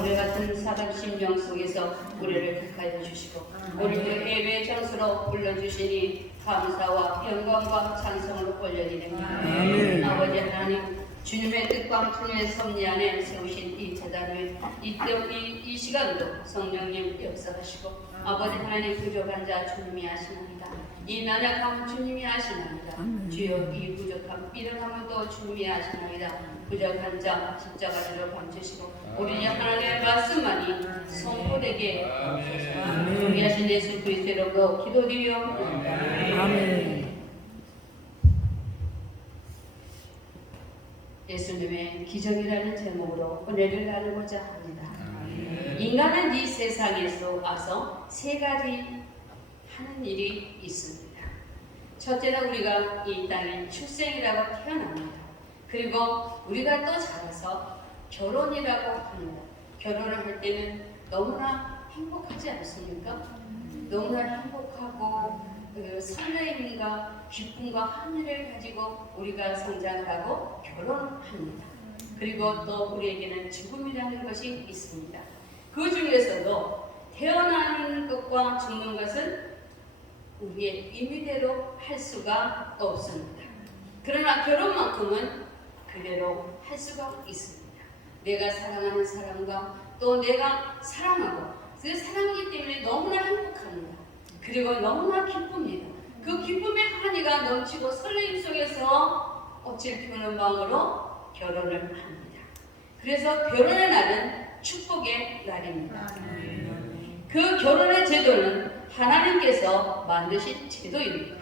모래같은 사람 심령 속에서 우리를 택하여 주시고 오늘도 예배 장소로 불러주시니 감사와 영광과 찬송으로 올려드립니다. 아버지 하나님, 주님의 뜻과 주님의 섭리 안에 세우신 이 재단을 이 시간도 성령님 역사하시고 아버지 하나님, 부족한 자 주님이 아시나이다. 이 나약함 주님이 아시나이다. 주여 이 부족함 이러함도 주님이 아시나이다. 부족한 자 십자가로 감추시고 우리 하나님의 말씀만이 선포되게 하소서. 우리 하신 예수 그리스도의 이름으로 기도드리옵나이다. 아멘. 예수님의 기적이라는 제목으로 은혜를 나누고자 합니다. 인간은 이 세상에서 와서 세 가지 하는 일이 있습니다. 첫째는 우리가 이 땅에 출생이라고 태어납니다. 그리고 우리가 또 자라서 결혼이라고 합니다. 결혼을 할 때는 너무나 행복하지 않습니까? 너무나 행복하고 설레임과 기쁨과 환희를 가지고 우리가 성장을 하고 결혼합니다. 그리고 또 우리에게는 죽음이라는 것이 있습니다. 그 중에서도 태어나는 것과 죽는 것은 우리의 임의대로 할 수가 없습니다. 그러나 결혼만큼은 그대로 할 수가 있습니다. 내가 사랑하는 사람과 또 내가 사랑하고 그 사랑이기 때문에 너무나 행복합니다. 그리고 너무나 기쁩니다. 그 기쁨의 환희가 넘치고 설레임 속에서 꽃을 피우는 마음으로 결혼을 합니다. 그래서 결혼의 날은 축복의 날입니다. 그 결혼의 제도는 하나님께서 만드신 제도입니다.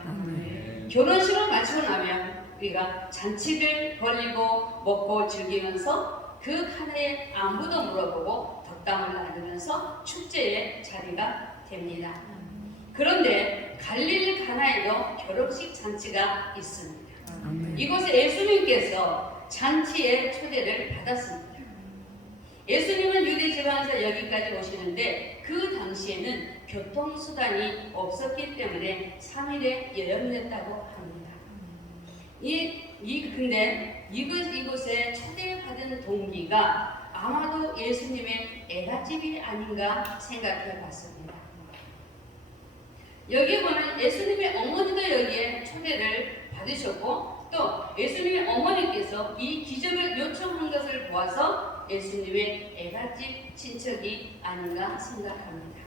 결혼식을 마치고 나면 우리가 잔치를 벌이고 먹고 즐기면서 그 하나에 안부도 물어보고 덕담을 나누면서 축제의 자리가 됩니다. 그런데 갈릴리 가나에도 결혼식 잔치가 있습니다. 이곳에 예수님께서 잔치의 초대를 받았습니다. 예수님은 유대 지방에서 여기까지 오시는데 그 당시에는 교통수단이 없었기 때문에 3일에 여행했다고 합니다. 근데 이곳에 초대받은 동기가 아마도 예수님의 애갓집이 아닌가 생각해 봤습니다. 여기 보면 예수님의 어머니도 여기에 초대를 받으셨고 또 예수님의 어머니께서 이 기적을 요청한 것을 보아서 예수님의 애갓집 친척이 아닌가 생각합니다.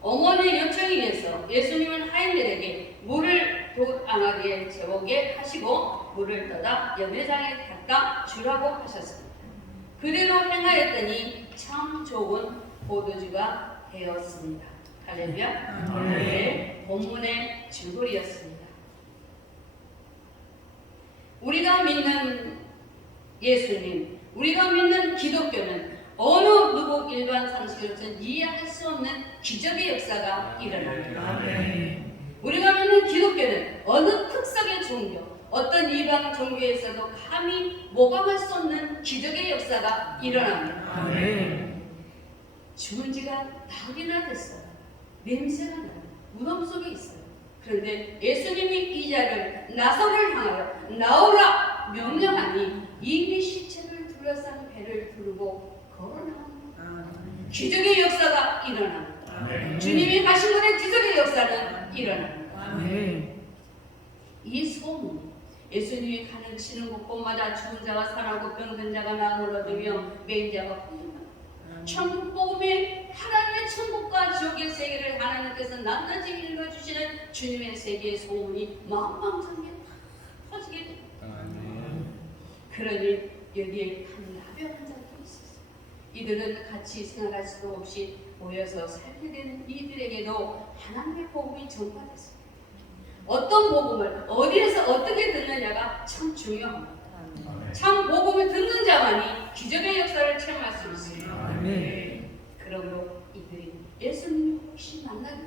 어머니의 요청에 의해서 예수님은 하인들에게 물을 돌아가게 재우게 하시고 물을 떠다 연회장에 갖다 주라고 하셨습니다. 그대로 행하였더니 참 좋은 포도주가 되었습니다. 할렐루야. 오늘의 본문의 줄거리였습니다. 우리가 믿는 예수님, 우리가 믿는 기독교는 어느 누구 일반 상식으로서는 이해할 수 없는 기적의 역사가 일어납니다. 우리가 믿는 기독교는 어느 특성의 종교, 어떤 이방 종교에서도 감히 모방할 수 없는 기적의 역사가 일어납니다. 죽은 지가 나흘이나 됐어요. 냄새가 나요. 무덤 속에 있어요. 그런데 예수님이 이 자를 나사로를 향하여 나오라 명령하니 이미 시체를 둘러싼 배를 두르고 걸어나옵니다. 기적의 역사가 일어납니다. 주님이 하신 것의 기적의 역사는 일어납니다. 이 소문, 예수님이 가르치는 곳곳마다 죽은 자가 살아나고 병든 자가 나음을 얻으며 매인 자가 부흥한다. 천국 복음의 하나님의 천국과 지옥의 세계를 하나님께서 낱낱이 읽어주시는 주님의 세계의 소문이 만방장에 퍼지게 됩니다. 그러니 여기에 한 나병 환자도 있었어요. 이들은 같이 생활할 수도 없이 모여서 살게 되는 이들에게도 하나님의 복음이 전파됐습니다. 어떤 복음을 어디에서 어떻게 듣느냐가 참 중요합니다. 참 복음을 듣는 자만이 기적의 역사를 체험할 수 있습니다. 그러므로 이들이 예수님을 혹시 만나게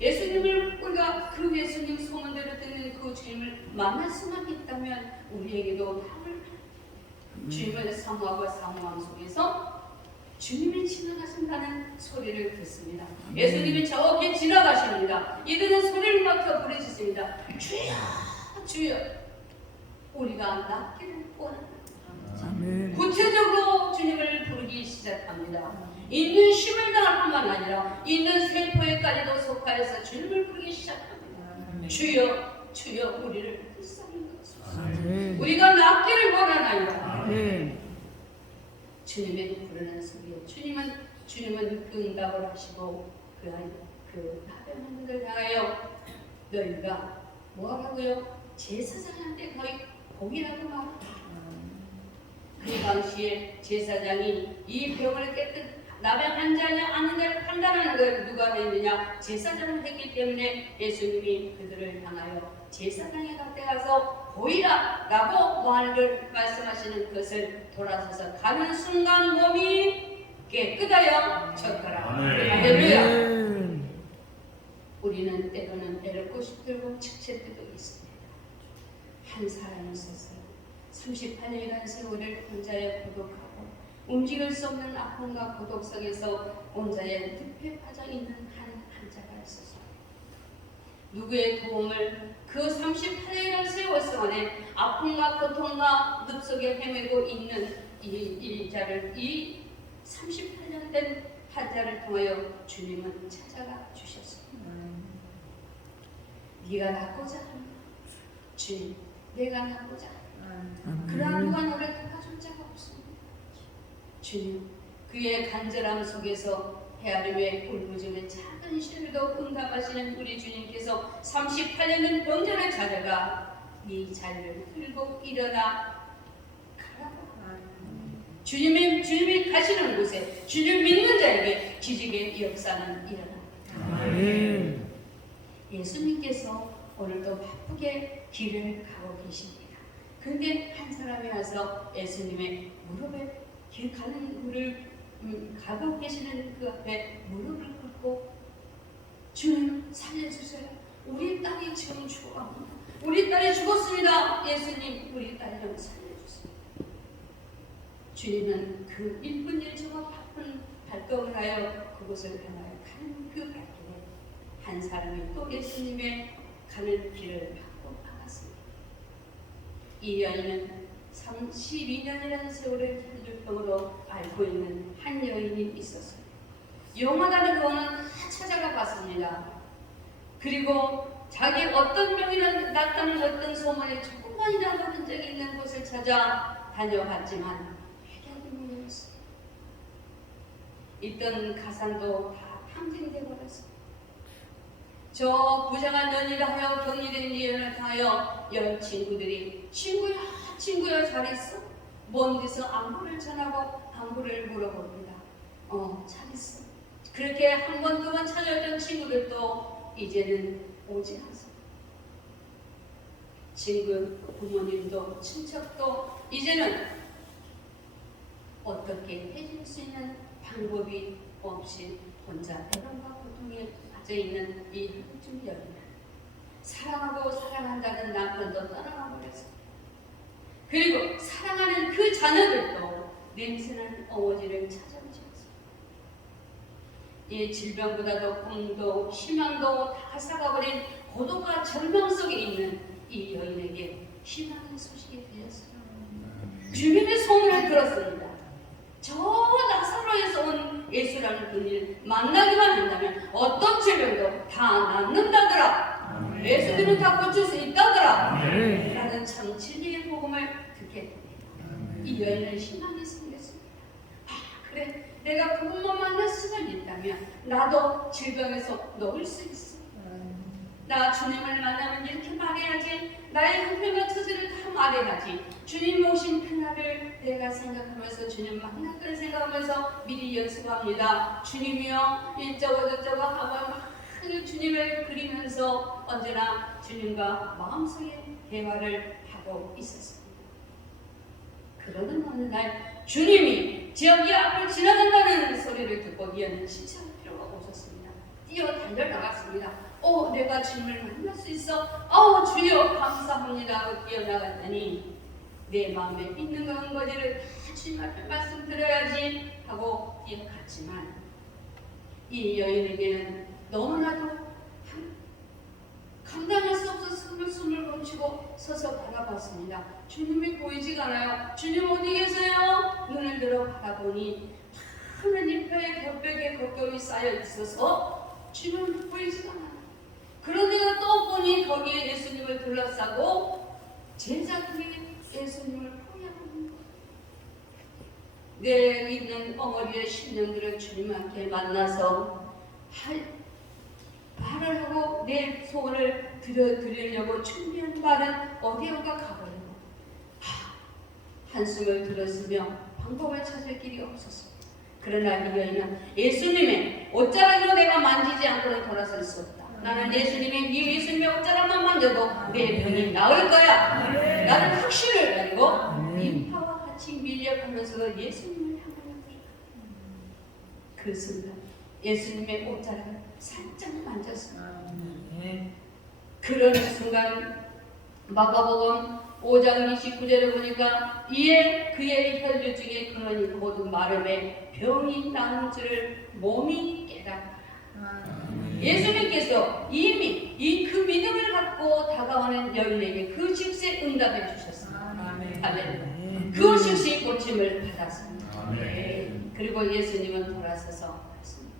예수님을 우리가 그 예수님 소문대로 듣는 그 주님을 만날 수만 있다면 우리에게도 답을 주님을 사모하고 사모함 속에서 주님이 지나가신다는 소리를 듣습니다. 예수님이 저기 지나가십니다. 이들은 소리를 막혀 부르짖습니다. 주여 주여 우리가 낫기를 원합니다. 구체적으로 주님을 부르기 시작 시작합니다. 있는 힘을 다할 뿐만 아니라 있는 세포에까지도 속하여서 주님을 부르기 시작합니다. 주여 주여 우리를 불쌍히 여기소서. 우리가 낫기를 원하나이다. 주님의 부르는 소리에 주님은 응답을 하시고 그 나병원들을 향하여 너희가 뭐하라고요? 제사장한테 거의 복이라고 말했다. 그 당시에 제사장이 이 병을 깨끗 나병 환자냐 아닌가를 판단하는 걸 누가 했느냐? 제사장을 했기 때문에 예수님이 그들을 향하여 제사장에 가서 보이라 라고 말씀하시는 것을 돌아서서 가는 순간 몸이 깨끗하여 졌더라. 할렐루야. 우리는 때로는 애롭고 힘들고 지칠 때도 있습니다. 한 사람이 있었어요. 38년이라는 세월을 혼자에 고독하고 움직일 수 없는 아픔과 고독 속에서 혼자에 늪에 빠져 있는 한 환자가 있었어요. 누구의 도움을 그 38년이라는 세월 동안에 아픔과 고통과 늪 속에 헤매고 있는 이 38년 된 환자를 통하여 주님은 찾아가 주셨습니다. 네가 낫고자 합니다. 주님, 내가 낫고자 합니다. 그러나 누가 너를 도와줄 자가 없습니다. 주님, 그의 간절함 속에서 헤아림의 울부짖는 작은 시련에도 응답하시는 우리 주님께서 38년은 병자를 찾아가 네 자리를 들고 일어나 가라고. 주님이 가시는 곳에 주님 믿는 자에게 기적의 역사는 일어납니다. 예수님께서 오늘도 바쁘게 길을 가고 계십니다. 그런데 한 사람이 와서 예수님의 무릎에 길 가는 물을 가고 계시는 그 앞에 무릎을 꿇고 주님 살려주세요. 우리 딸이 지금 죽어갑니다. 우리 딸이 죽었습니다. 예수님 우리 딸 좀 살려주세요. 주님은 그 1분 1초가 바쁜 발걸음을 하여 그곳을 향하여 가는 그 발길에 한 사람이 또 예수님의 가는 길을 받고 나갔습니다. 이 여인은 32년이라는 세월을 혈류병으로 앓고 있는 한 여인이 있었어요. 용하다는 병원은 다 찾아가 봤습니다. 그리고 자기 어떤 병이 났다는 어떤 소문이 조금만이라도 한 적이 있는 곳을 찾아 다녀봤지만 해결이 무효였어요. 있던 가산도 다 탕진돼 버렸어요. 저 부정한 연인을 하여 격리된 예언을 하여 연 친구들이 친구야 잘 있어? 먼 데서 안부를 전하고 안부를 물어봅니다. 잘 있어. 그렇게 한 번 두 번 찾아왔던 친구들도 이제는 오지 않습니다. 친구 부모님도 친척도 이제는 어떻게 해줄 수 있는 방법이 없이 혼자 애정과 고통에 빠져있는 이 한중 여인, 사랑하고 사랑한다는 남편도 떠나가 버렸습니다. 그리고 사랑하는 그 자녀들도 냄새나는 어머니를 찾아오지 않습니다. 이 질병보다도 꿈도 희망도 다 앗아가버린 고독과 절망 속에 있는 이 여인에게 희망의 소식이 들렸어요. 주님의 소문을 들었습니다. 저 나사로에서 온 예수라는 그를 만나기만 한다면 어떤 질병도 다 낫는다더라. 예수님은 다 고칠 수 있다더라. 라는 참 진리의 복음을 듣게 됩니다. 이 여인은 희망이 생겼습니다. 그래, 내가 그분만 만날 수만 있다면 나도 질병에서 놓을 수 있어. 나 주님을 만나면 이렇게 말해야지. 나의 형편과 처지를 다 말해야지. 주님 오신 그날을 내가 생각하면서 주님 만날 걸 생각하면서 미리 연습합니다. 주님이요 이쩌고 저쩌고 하고 많은 주님을 그리면서 언제나 주님과 마음속에 대화를 하고 있었습니다. 그러는 어느 날 주님이 저기 앞을 지나간다는 소리를 듣고 이어는 시차할 필요가 없었습니다. 뛰어 달려 나갔습니다. 내가 주님을 만날 수 있어. 주여 감사합니다 하고 뛰어나갔더니 내 마음에 있는 거지를 다 주님 앞에 말씀 드려야지 하고 뛰어갔지만 이 여인에게는 너무나도 감당할 수 없어 숨을 멈추고 서서 바라봤습니다. 주님이 보이지가 않아요. 주님 어디 계세요? 눈을 들어 바라보니 하나님 뼈에 겹벽에 겹겹이 쌓여 있어서 주님은 보이지가 않아요. 그런데도 또 보니 거기에 예수님을 둘러싸고 제자들이 예수님을 포위하는 거예요. 내 있는 엉어리의 10년들을 주님 함께 만나서 말을 하고 내 소원을 드리려고 준비한 말은 어디론가 가버리고 한숨을 들었으며 방법을 찾을 길이 없었습니다. 그러나 이 여인은 예수님의 옷자락으로 내가 만지지 않고는 돌아설 수 없다. 나는 예수님의 옷자락만 만져도 내 병이 나을 거야. 나는 확신을 가지고 인파와 같이 밀려가면서도 예수님을 향하여 그 순간 예수님의 옷자락을 살짝 만졌습니다. 그런 순간 마가복음 5장 29절에 보니까 이에 그의 혈류 중에 근원이 곧 마름에 병이 나는 줄을 몸이 깨닫다. 예수님께서 이미 그 믿음을 갖고 다가오는 여인에게 그 즉시 응답해 주셨습니다. 아멘. 그 즉시 고침을 받았습니다. 그리고 예수님은 돌아서서 말씀합니다.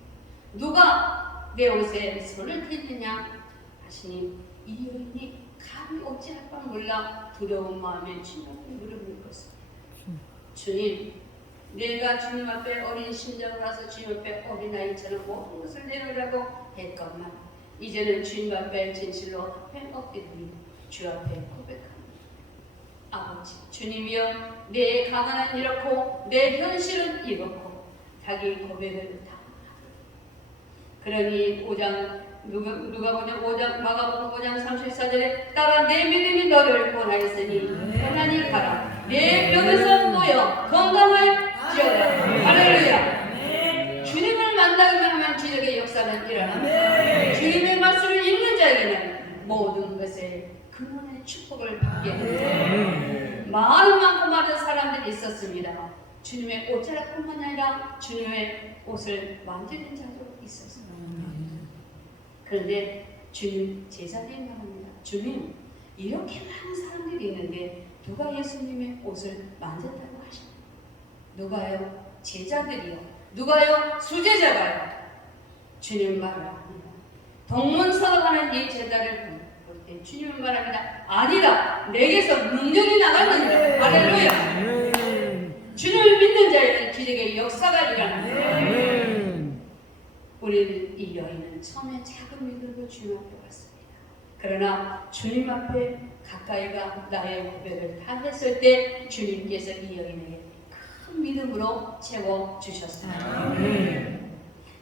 누가 내 옷에 손을 댔느냐 하시니 이 여인이 감히 어찌할 바 몰라 두려운 마음에 주님을 물어보는 것입니다. 주님, 내가 주님 앞에 어린 심장을 와서 주님 앞에 어린아이처럼 모든 것을 내놓으라고 했건만 이제는 주님 앞에 진실로 엎드리니 주 앞에 고백합니다. 아버지, 주님이여, 내 가난은 이렇고 내 현실은 이렇고 자기 고백을 다 그러니 마가복음 5장 34절에 따라 내 믿음이 너를 구원하였으니 편안히 가라. 내 병에서 놓여 건강을 지어라. 할렐루야. 주님을 만나기만 하면 기적의 역사는 일어납니다. 주님의 말씀을 읽는 자에게는 모든 것에 근원의 축복을 받게 됩니다. 많은 사람들이 있었습니다. 주님의 옷자락뿐만 아니라 주님의 옷을 만지는 자도 있었습니다. 그런데 주님 제자들이 말합니다. 주님, 이렇게 많은 사람들이 있는데 누가 예수님의 옷을 만졌다고 하십니까? 누가요? 제자들이요. 누가요? 수제자가요. 주님 말합니다. 동문서답하는 이 제자를 볼 때 주님은 말합니다. 아니다. 내게서 능력이 나갔느니라. 할렐루야. 주님을 믿는 자에는 기적의 역사가 일어납니다. 우리 이 여인은 처음에 작은 믿음으로 주님 앞에 왔습니다. 그러나 주님 앞에 가까이가 나의 고백을 다 했을 때 주님께서 이 여인에게 큰 믿음으로 채워주셨습니다.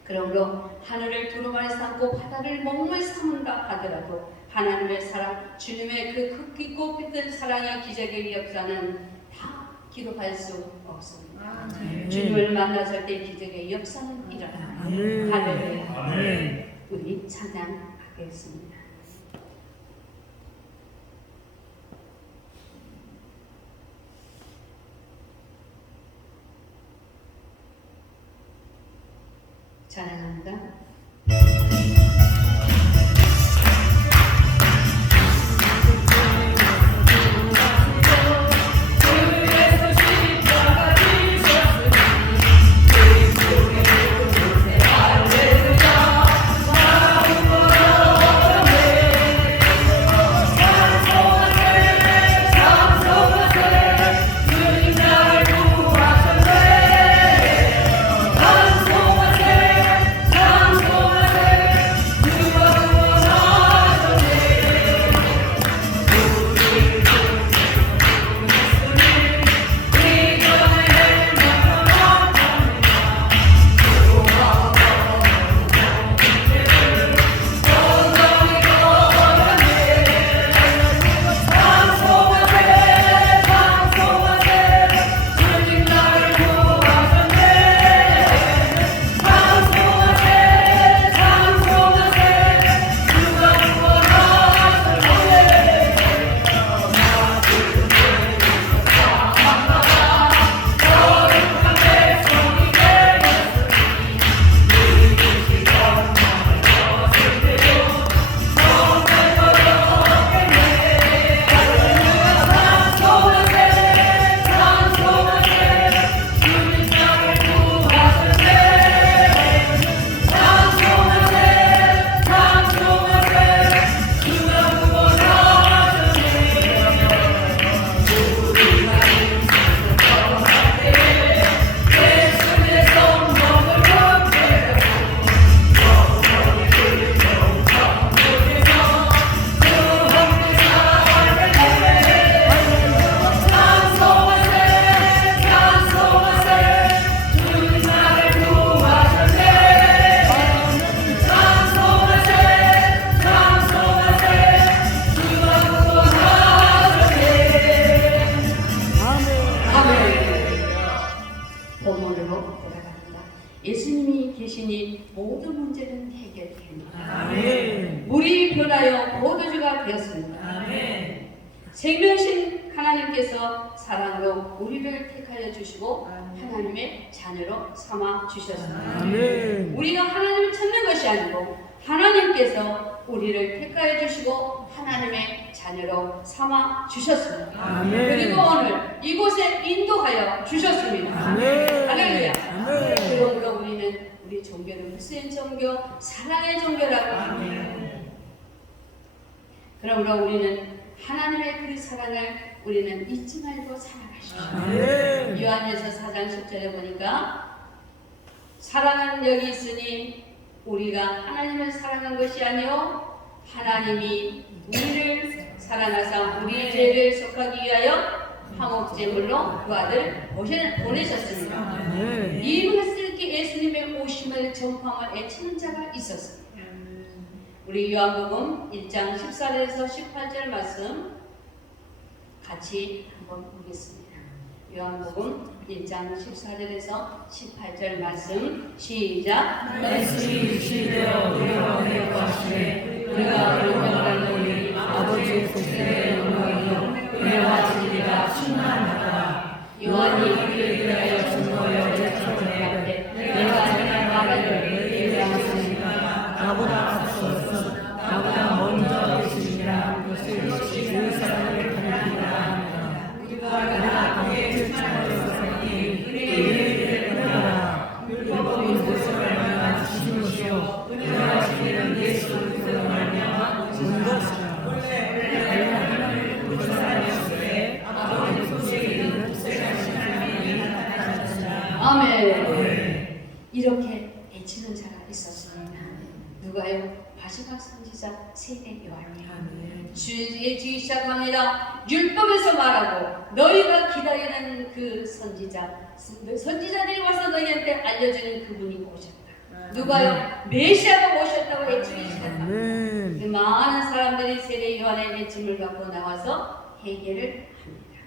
그러므로 하늘을 두루마리 삼고 바다를 먹물 삼은다 하더라도 하나님의 사랑, 주님의 그 깊고 깊은 사랑의 기적의 역사는 다 기록할 수 없습니다. 주님을 만났을 때 기적의 역사는 일어납니다. 할렐루야. 우리 찬양하겠습니다. 찬양합니다. 예수님이 계시니 모든 문제는 해결됩니다. 아멘. 물이 변하여 포도주가 되었습니다. 아멘. 생명신 하나님께서 사랑으로 우리를 택하여 주시고 하나님의 자녀로 삼아 주셨습니다. 아멘. 우리가 하나님을 찾는 것이 아니고 하나님께서 우리를 택하여 주시고 하나님의 자녀로 삼아 주셨습니다. 아멘. 그리고 오늘 이곳에 인도하여 주셨습니다. 아멘. 할렐루야. 아멘. 그러므로 우리는 우리 종교는 무슨 종교? 사랑의 종교라고 합니다. 그러므로 우리는 하나님의 그 사랑을 우리는 잊지 말고 살아가십시오. 아멘. 요한일서 4장 10절에 보니까 사랑은 여기 있으니 우리가 하나님을 사랑한 것이 아니요 하나님이 우리를 사랑하사 우리의 죄를 속하기 위하여 화목제물로 그 아들 보내셨습니다. 아멘. 이 말씀께 예수님의 오심을 전파함을 애치는 자가 있었습니다. 우리 요한복음 1장 14절에서 18절 말씀 같이 한번 보겠습니다. 요한복음 1장 14절에서 18절 말씀 시작. 말씀이 유시되어 우리와 대화하시되 우리가 그를 보니 아버지의 속죄의 영광이요 은혜와 진리가 충만하다. 요한이 우리에 대하여 증거하여 제처럼 하되 내가 내가 말하기를 너희에게 하시니까 나보다 앞서서 나보다 먼저 계시니라. 그것이 그 사람을 가리키라 합니다. 우리가 그의 칭찬하여서 은혜를 받아라. 율법이 무엇을 말하나 주신 것이요 은혜와 진리는 예수 그리스도로 말미암아 온 것이라. 원래 하나님을 보지 사랑하시되 아버지 속죄이는 속죄하신 하나님이 나타나셨으나. 아멘. 이렇게 애치는 자가 있었습니다. 누가요? 마지막 선지자 세대 요한이요. 주의 주기 시작합니다. 율법에서 말하고 너희가 기다리는 그 선지자들이 와서 너희한테 알려주는 그분이 오셨다. 누가요? 메시아가 오셨다고 애치기 시작합니다. 그 많은 사람들이 세례 요한의 애침을 갖고 나와서 해결을 합니다.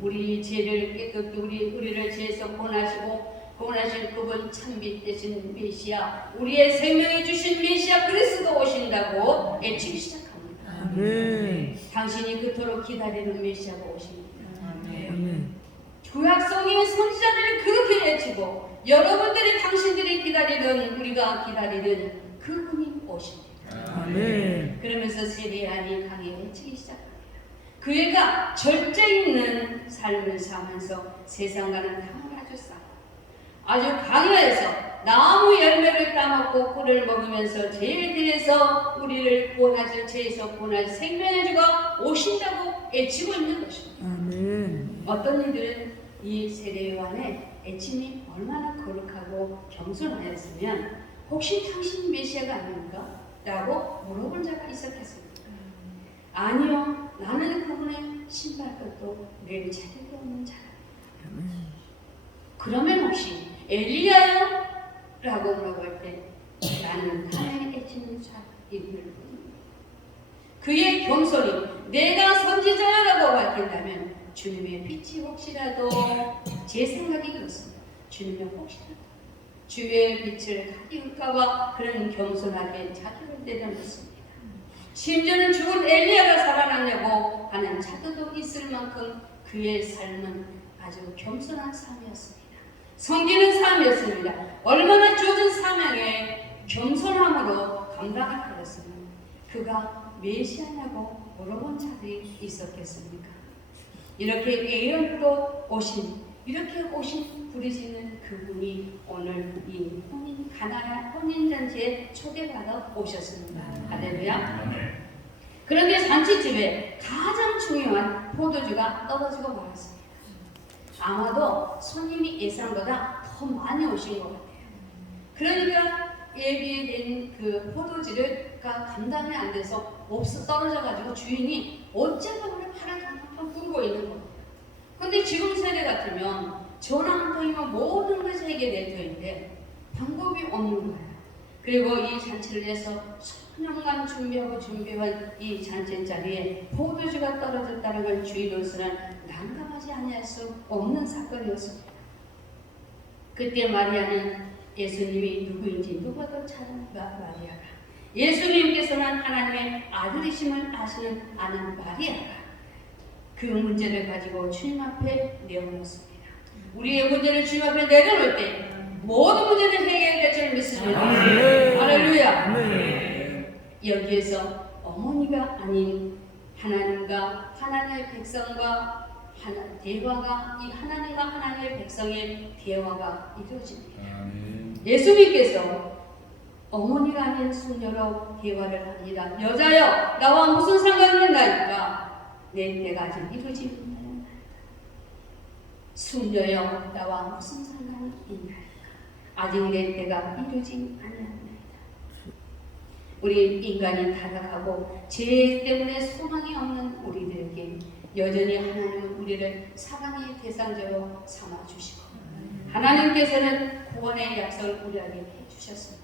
우리 죄를 깨끗이 우리를 죄에서 구원하신 그분 참빛 되신 메시아, 우리의 생명에 주신 메시아 그리스도 오신다고 애치기 시작합니다. 아멘. 당신이 그토록 기다리는 메시아가 오십니다. 아멘. 구약성경의 선지자들이 그렇게 외치고 여러분들이 당신들이 기다리는 우리가 기다리는 그분이 오십니다. 아멘. 그러면서 세례요한이 강에 외치기 시작합니다. 그 애가 절제 있는 삶을 사면서 세상과는 다름을 아주 싸고 아주 강요해서 나무 열매를 따먹고 꿀을 먹으면서 죄에 대해서 우리를 구원하실 죄에서 구원할 생명의 주가 오신다고 애치고 있는 것입니다. 아멘. 어떤 이들은 이 세례 요한의 애침이 얼마나 거룩하고 겸손하였으면 혹시 당신 메시아가 아닙니까? 라고 물어본 자가 있었겠습니까? 아니요, 나는 그분의 신발끈도 낼 자격이 없는 자랍니다. 그러면 혹시 엘리야요? 라고 물어볼 때 나는 하나님의 애치는 자임을 봅니다. 그의 겸손이 내가 선지자라고 밝힌다면 주님의 빛이 혹시라도 제 생각이 그렇습니다. 주님의 혹시라도 주의 빛을 가리울까봐 그런 겸손하게 자기를 내려놓습니다. 심지어는 죽은 엘리야가 살아났냐고 하는 자도도 있을 만큼 그의 삶은 아주 겸손한 삶이었습니다. 섬기는 삶이었습니다. 얼마나 주어진 사명에 겸손함으로 감당을 하였으면 그가 메시아냐고 물어본 자들이 있었겠습니까? 이렇게 예언으로 이렇게 오신 부르시는 그분이 오늘 이 가나안 혼인잔치에 초대받아 오셨습니다. 할렐루야. 그런데 잔치집에 가장 중요한 포도주가 떨어지고 말았습니다. 아마도 손님이 예상보다 더 많이 오신 것 같아요. 그러니까 예비된 그 포도주가 감당이 안 돼서 떨어져가지고 주인이 어째서 그래 팔아서 굴고 있는 거예요. 근데 지금 세대 같으면 전화 한 통이면 모든 것이 해결되어 있는데 방법이 없는 거예요. 그리고 이 잔치를 해서 수년간 준비한 이 잔치 자리에 포도주가 떨어졌다는 걸 주인으로서는 난감하지 아니할 수 없는 사건이었습니다. 그때 마리아는 예수님이 누구인지 누가 더 잘 마리아가, 예수님께서는 하나님의 아들이심을 아는 마리아가 그 문제를 가지고 주님 앞에 내어놓습니다. 우리의 문제를 주님 앞에 내려놓을 때 모든 문제는 해결될 줄 믿습니다. 할렐루야. 여기에서 어머니가 아닌 하나님과 하나님의 백성과 대화가, 이 하나님과 하나님의 백성의 대화가 이루어집니다. 예수님께서 어머니가 아닌 숙녀로 대화를 합니다. 여자여, 나와 무슨 상관이 있나이까? 내 때가 아직 이루어지지 못하는 나이다. 숙녀여, 나와 무슨 상관이 있나이까? 아직 내 때가 이루어지지 아니하나이다. 우리 인간이 타락하고 죄 때문에 소망이 없는 우리들에게 여전히 하나님은 우리를 사랑의 대상자로 삼아주시고 하나님께서는 구원의 약속을 우리에게 해주셨습니다.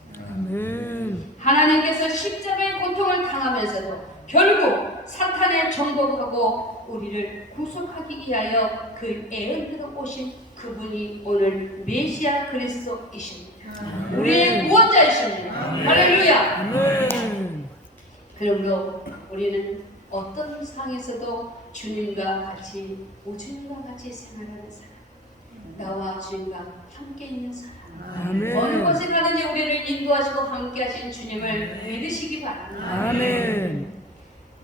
하나님께서 십자가의 고통을 당하면서도 결국 사탄의 정복하고 우리를 구속하기 위하여 그 애언대로 오신 그분이 오늘 메시아 그리스도이십니다. 우리의 구원자이십니다. 할렐루야. 그러므로 우리는 어떤 상황에서도 주님과 같이, 주님과 같이 생활하는 사람, 나와 주님과 함께 있는 사람, 어느 곳에 가든지 우리를 인도하시고 함께 하신 주님을 믿으시기 바랍니다.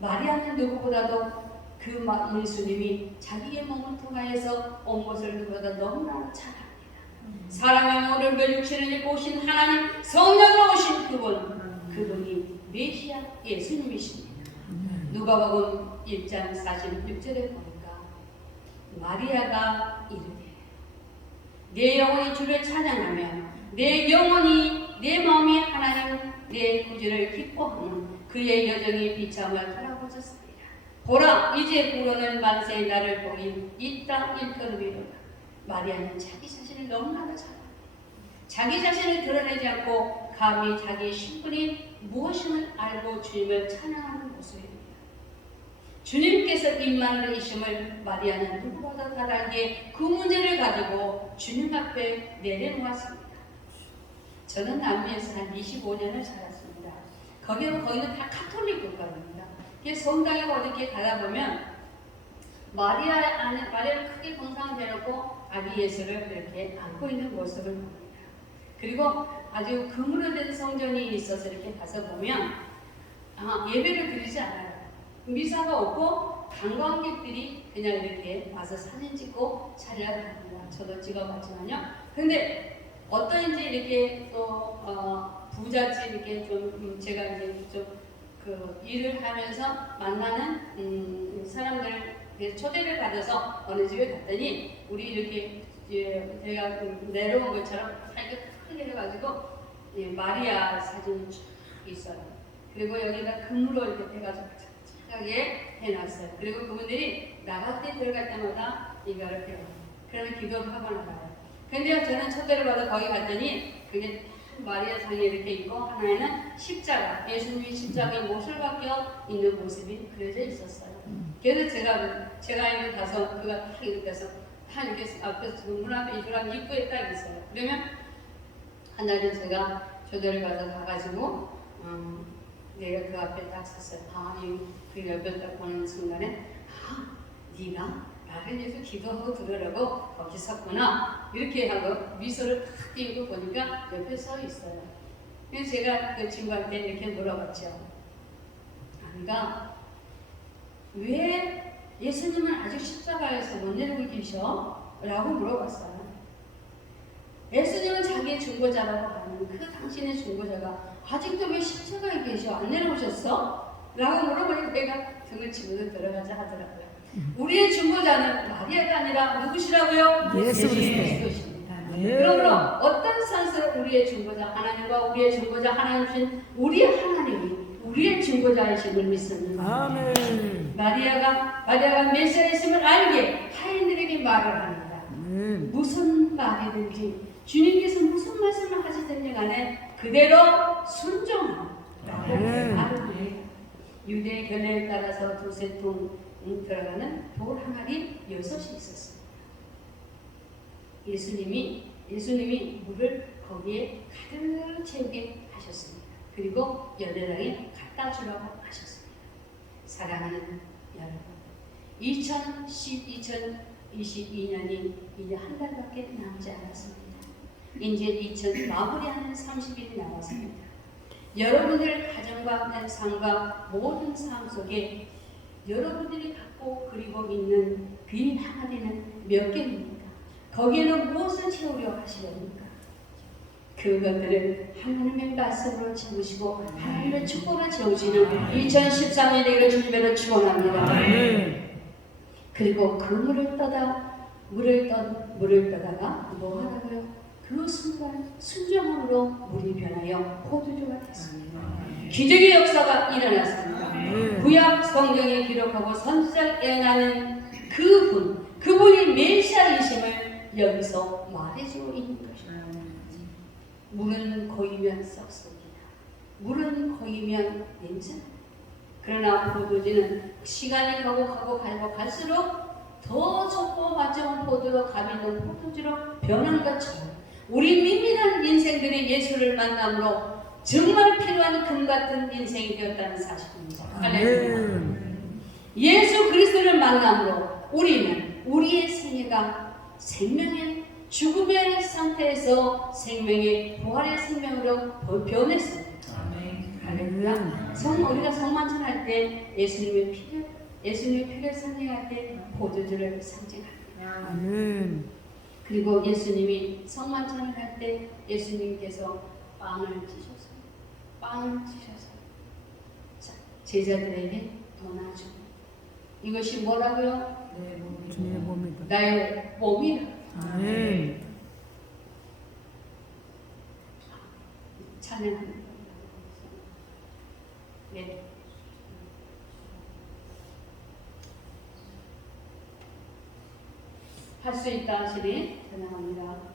마리아는 누구보다도 그 예수님이 자기의 몸을 통하여서 온 것을 누구보다 너무나 잘 압니다. 사람의 몸을 멸육신을 입고 오신 하나님, 성령으로 오신 그분이 메시아 예수님이십니다. 누가복음 1장 46절에 보니까 마리아가 이르되 내 영혼이 주를 찬양하며 내 영혼이 내 마음이 하나님 내 구주를 기뻐하는 그의 여정이 비참을 돌아보셨습니다. 보라, 이제 부르는 만세의 나를 보긴 이 땅 일컬음이로다. 마리아는 자기 자신을 너무나도 잘 압니다. 자기 자신을 드러내지 않고 감히 자기의 신분이 무엇임을 알고 주님을 찬양하는 모습입니다. 주님께서 임마누엘이심을 마리아는 누구보다 잘 알기에 그 문제를 가지고 주님 앞에 내려놓았습니다. 저는 남미에서 한 25년을 살았습니다. 거기는 다 카톨릭 국가입니다. 성당에 어떻게 가다 보면 마리아를 크게 동상을 대놓고 아기 예수를 이렇게 안고 있는 모습을 봅니다. 그리고 아주 금으로 된 성전이 있어서 이렇게 가서 보면 예배를 드리지 않아요. 미사가 없고 관광객들이 그냥 이렇게 와서 사진 찍고 촬영을 합니다. 저도 찍어봤지만요. 근데 어떤 이제 이렇게 또 부잣집 이렇게 좀 제가 이제 좀 그 일을 하면서 만나는 사람들 초대를 받아서 어느 집에 갔더니 우리 이렇게 제가 내려온 것처럼 이렇게 크게 해가지고 마리아 사진이 쫙 있어요. 그리고 여기다 금으로 이렇게 해가지고 착착하게 해놨어요. 그리고 그분들이 나갈 때 들어갈 때마다 이거를 해요. 그러면 기도를 하고 나가요. 근데 저는 초대를 받아 거기 갔더니 그게 마리아 상이 이렇게 있고 하나에는 십자가, 예수님이 십자가에 못을 박혀 있는 모습이 그려져 있었어요. 그래서 제가 이렇게 가서 그가 딱 이렇게 해서 딱 이렇게 앞에서 문 앞에 이거랑 입구에 딱 있어요. 그러면 하나는 제가 초대를 받아 가가지고 내가 그 앞에 딱 섰어요. 그 옆에 딱 보는 순간에 네가 나를 위해서 기도하고 들으라고 거기 섰구나 이렇게 하고 미소를 탁 띄우고 보니까 옆에 서 있어요. 그래서 제가 그 친구한테 이렇게 물어봤죠. 그러니까 왜 예수님은 아직 십자가에서 못 내리고 계셔? 라고 물어봤어요. 예수님은 자기의 중보자라고 하는 그 당신의 중보자가 아직도 왜 십자가에 계셔? 안 내려오셨어? 라고 물어보니까 내가 등을 치면서 들어가자 하더라고요. 우리의 중보자는 마리아가 아니라 누구시라고요? 예수 그리스도십니다. 그러므로 어떤 상황에서 우리의 중보자 하나님과 우리의 중보자 하나님이신 우리 하나님이 우리의 중보자이심을 믿습니다. 아멘. 마리아가 메시아이심을 알게 하인들에게 말을 합니다. 무슨 말이든지 주님께서 무슨 말씀을 하시든지 간에 그대로 순종하라고 말을 유대 결례에 따라서 두세 통 들어가는 돌 항아리 6이 있었습니다. 예수님이 물을 거기에 가득 채우게 하셨습니다. 그리고 열대당에 갖다 주라고 하셨습니다. 사랑하는 여러분, 2022년이 이제 한 달밖에 남지 않았습니다. 이제 마무리하는 30일이 남았습니다. 여러분들 가정과 삶과 모든 삶 속에 여러분들이 갖고 그리고 있는 빈 항아리는 몇 개입니까? 거기에는 무엇을 채우려 하시렵니까? 그것들을 하나님의 말씀으로 채우시고 하나님의 축복으로 채우시는 2013년이 되기를 주님으로 축원합니다. 그리고 그 물을 떠다가 뭐 하라고요? 그 순간 순종함으로 물이 변하여 포도주가 됐습니다. 기적의 역사가 일어났습니다. 구약 성경에 기록하고 선지자를 예언하는 그분이 메시아이심을 여기서 말해주고 있는 것입니다. 물은 고이면 썩습니다. 물은 고이면 냄새납니다. 그러나 포도주는 시간이 가고 갈수록 더 좋고 맛좋은 포도로 감 있는 포도주로 변한 것처럼 우리 밋밋한 인생들이 예수를 만남으로 정말 필요한 금 같은 인생이 되었다는 사실입니다. 할렐루야. 예수 그리스도를 만남으로 우리는 우리의 생애가 생명의 죽음의 상태에서 생명의 부활의 생명으로 변했습니다. 할렐루야. 우리가 성만찬할 때 예수님의 피를 상징할 때 포도주를 상징합니다. 아멘. 그리고 예수님이 성만찬을 할 때 예수님께서 빵을 찢어서 제자들에게 도나주고 이것이 뭐라고요? 주님의 몸이다. 나의 몸이라. 아멘. 찬양합니다. 네. 할 수 있다 하시니 찬양합니다.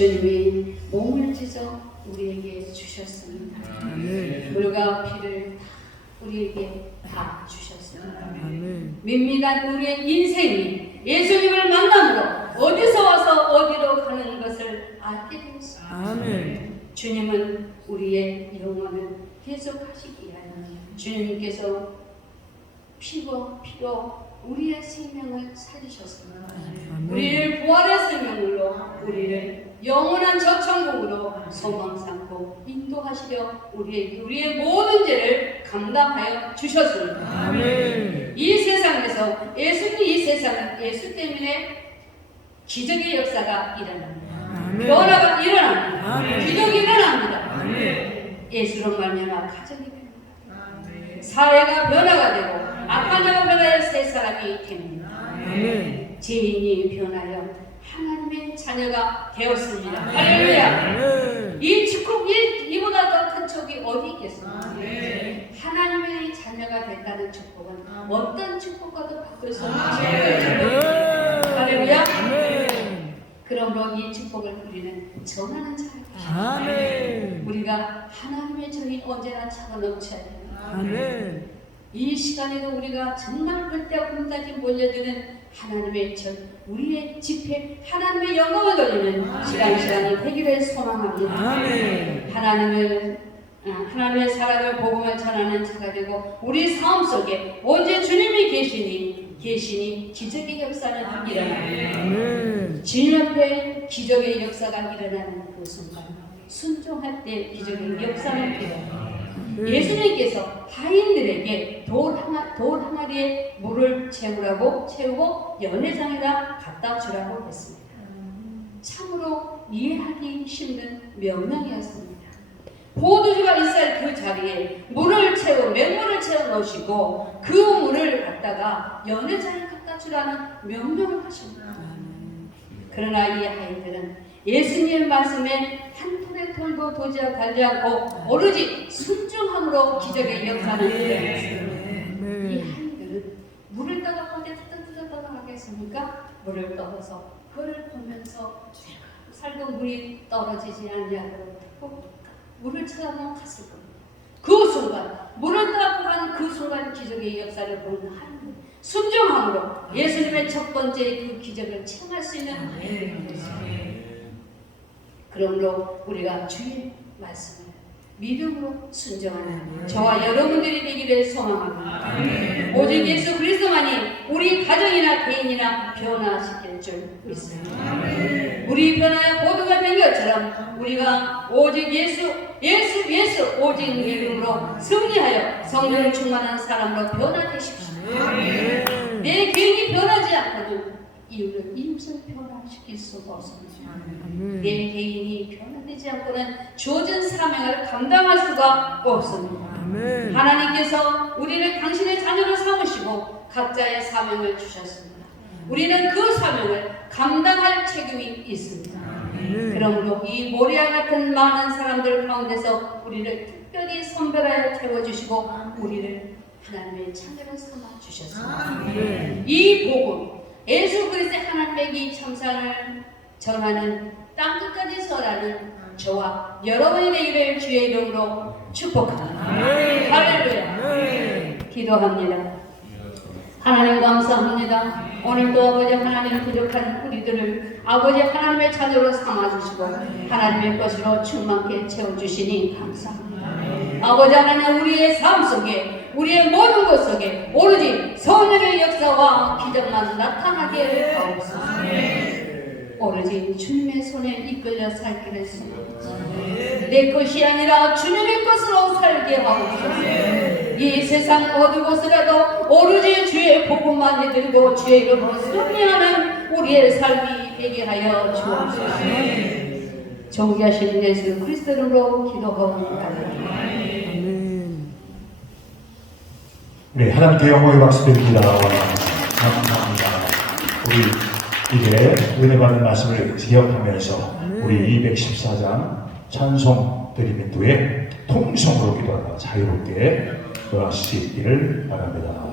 주님이 몸을 찢어 우리에게 주셨습니다. 물과 피를 우리에게 다 주셨습니다. 밋밋한 우리의 인생이 예수님을 만남으로 어디서 와서 어디로 가는 것을 알게 되었습니다. 아멘. 주님은 우리의 영혼을 계속하시기 위하여 주님께서 피로 우리의 생명을 살리셨습니다. 아멘. 우리를 부활의 생명으로 우리를 영원한 저천국으로 소망 삼고 인도하시려 우리의 모든 죄를 감당하여 주셨습니다. 아멘. 이 세상에서 예수 때문에 기적의 역사가 일어납니다. 아멘. 변화가 일어납니다. 아멘. 기적이 일어납니다. 아멘. 예수로 말미암아 가정이 됩니다. 사회가 변화가 되고 악한 자가 변하여 새 사람이 됩니다. 아멘. 죄인이 변하여 하나님의 자녀가 되었습니다. 할렐루야. 아멘. 이 축복 이보다 더 큰 축복이 어디 있겠습니까? 하나님의 자녀가 됐다는 축복은 어떤 축복과도 바꿀 수 없는 축복이에요. 할렐루야. 아멘. 그러므로 이 축복을 우리는 전하는 자입니다. 아멘. 우리가 하나님의 정이 언제나 차고 넘쳐야 됩니다. 아멘. 이 시간에도 우리가 정말 벌떼군까지 몰려드는 하나님의 전, 우리의 집회, 하나님의 영광을 돌리는 시간이 되기를 소망합니다. 아멘. 하나님의 사랑을 복음을 전하는 자가 되고 우리 삶 속에 언제 주님이 계시니 기적의 역사는 일어납니다. 아멘. 주님 앞에 기적의 역사가 일어나는 그 순간 순종할 때 기적의 역사는 일어납니다. 예수님께서 하인들에게 돌 항아리에 물을 채우고 연회장에다 갖다 주라고 했습니다. 참으로 이해하기 힘든 명령이었습니다. 포도주가 있을 그 자리에 맹물을 채워 넣으시고 그 물을 갖다가 연회장에 갖다 주라는 명령을 하십니다. 그러나 이 하인들은 예수님의 말씀에 한 톨의 톨도 달지 않고 오로지 순종함으로 기적의 역사를 일어났습니다. 이 하인들은 물을 떠가 어디 뜨뜻뜨뜻 하겠습니까? 물을 떠서 그를 보면서 살던 물이 떨어지지 않냐고 물을 찾아보면 갔을 겁니다. 그 순간 물을 떠고 가는 그 순간 기적의 역사를 보는 하인들 순종함으로 예수님의 첫 번째 그 기적을 체험할 수 있는 하인들이었습니다. 그러므로 우리가 주의 말씀을 믿음으로 순종하는 저와 여러분들이 되기를 소망합니다. 오직 예수 그리스도만이 우리 가정이나 개인이나 변화시킬 줄 믿습니다. 우리 변화의 보도가 된 것처럼 우리가 오직 예수 오직 믿음으로 승리하여 성령 충만한 사람으로 변화되십시오. 내 개인이 변하지 않고는 이웃을 변화시킬 수가 없습니다. 내 개인이 변화되지 않고는 주어진 사명을 감당할 수가 없습니다. 하나님께서 우리를 당신의 자녀로 삼으시고 각자의 사명을 주셨습니다. 우리는 그 사명을 감당할 책임이 있습니다. 그러므로 이 모리아 같은 많은 사람들 가운데서 우리를 특별히 선별하여 태워주시고 우리를 하나님의 자녀로 삼아 주셨습니다. 이 복음 예수 그리스도의 하나님의 이 참상을 전하는 땅끝까지 서라는 저와 여러분이 되기를 주의 이름으로 축복합니다. 할렐루야. 기도합니다. 하나님 감사합니다. 오늘도 아버지 하나님 부족한 우리들을 아버지 하나님의 자녀로 삼아주시고 하나님의 것으로 충만케 채워주시니 감사합니다. 아버지 하나님 우리의 삶 속에 우리의 모든 것 속에 오로지 성령의 역사와 기적만 나타나게 하옵소서. 오로지 주님의 손에 이끌려 살기를 소원합니다. 내 것이 아니라 주님의 것으로 살게 하옵소서. 이 세상 어느 곳이라도 오로지 주의 복음만 해드리고 주의 이름으로 승리하는 우리의 삶이 되게 하여 주옵소서. 존귀하신 예수 그리스도 이름으로 기도하옵나이다. 네, 하나님께 영광의 박수 드립니다. 감사합니다. 우리 이제 은혜 받는 말씀을 기억하면서 우리 214장 찬송 드리는 후에 통성으로 기도하다가 자유롭게 돌아가시기를 바랍니다.